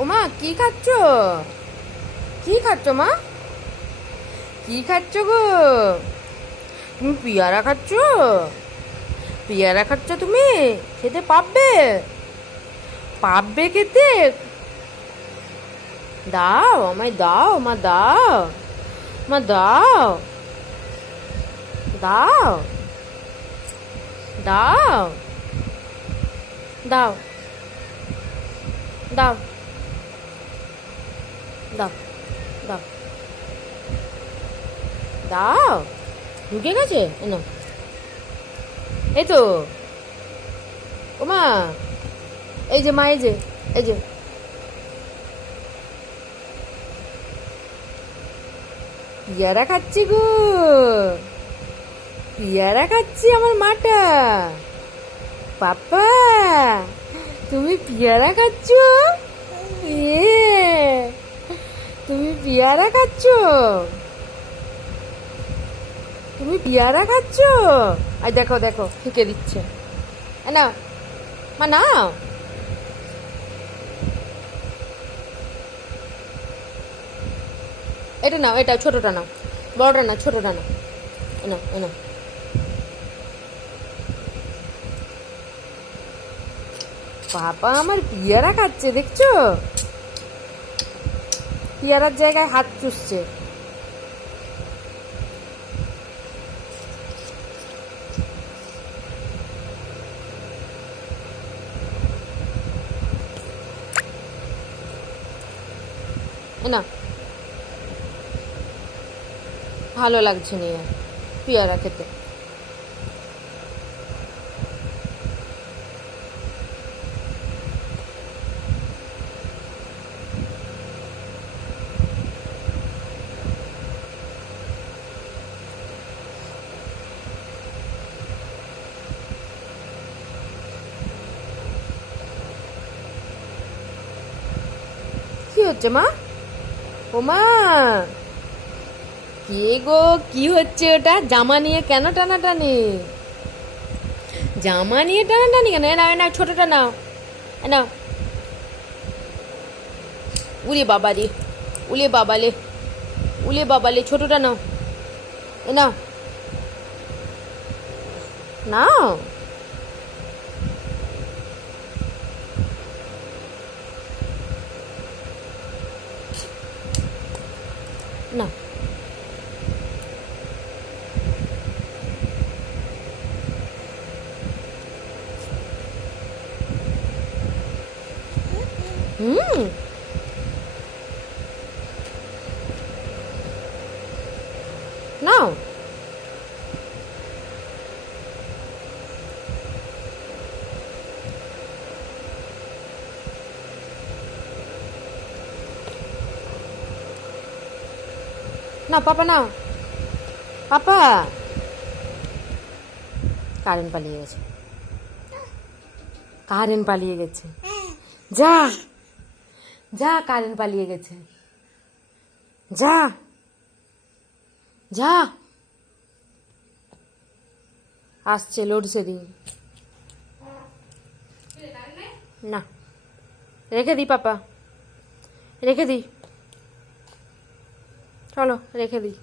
ওমা কি খাচ্ছ? কি খাচ্ছ মা? কি খাচ্ছ গো? তুমি পিয়ারা খাচ্ছ? পিয়ারা খাচ্ছ তুমি? খেতে পারবে? পারবে খেতে? দাও আমায়, দাও মা, দাও মা, দাও দাও দাও দাও দাও দাও দাও দাও। ঢুকে গেছে না? এই তো। ওমা, এই যে মা, এই যে, এই যে পিয়ারা খাচ্ছি গো, পিয়ারা খাচ্ছি আমার মাটা। পাপা, তুমি পিয়ারা খাচ্ছ? তুমি পিয়ারা খাচ্ছ? তুমি পিয়ারা খাচ্ছ? আর দেখো দেখো ফিকে দিচ্ছে। নাও মা, নাও। এটা নাও, এটা ছোটটা নাও, বড়টা না, ছোটটা নাও। নাও নাও। বাবা আমার পিয়ারা খাচ্ছে, দেখছো? পিয়ারার জায়গায় হাত চুষছে। না, ভালো লাগছে না পিয়ারা খেতে। কি হচ্ছে মা? ও মা, কে গো? কি হচ্ছে ওটা? জামা নিয়ে কেন টানাটানি? জামা নিয়ে টানাটানি কেন? নাও নাও, ছোটটা নাও, নাও। উলে বাবালে, উলে বাবালে, উলে বাবালে, ছোটটা নাও, নাও নাও। না, হুম, নাও। না পাপা, নাও পাপা। কারেন্ট পালিয়ে গেছে, কারেন্ট পালিয়ে গেছে। যা যা, কারেন্ট পালিয়ে গেছে। যা যা। আসছে লোডশেডিং। না, রেখে দিই পাপা, রেখে দিই, চলো রেখে দিই।